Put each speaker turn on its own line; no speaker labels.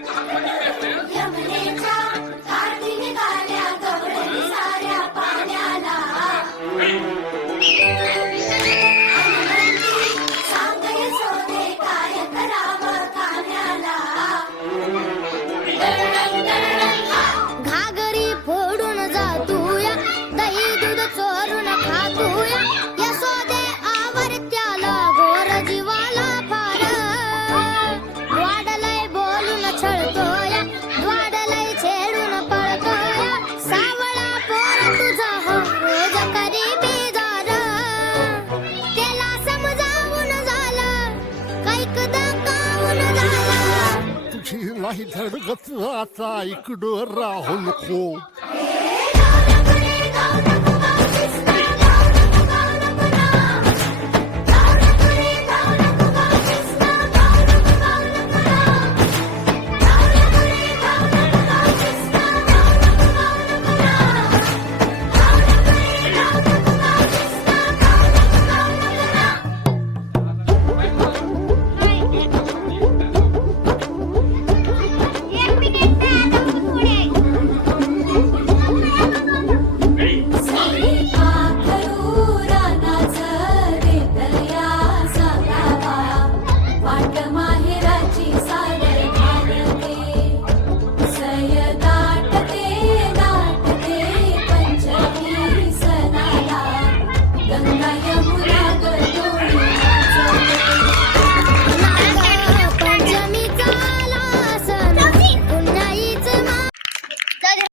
you.
काही धडगच आता इकडं राहुल खो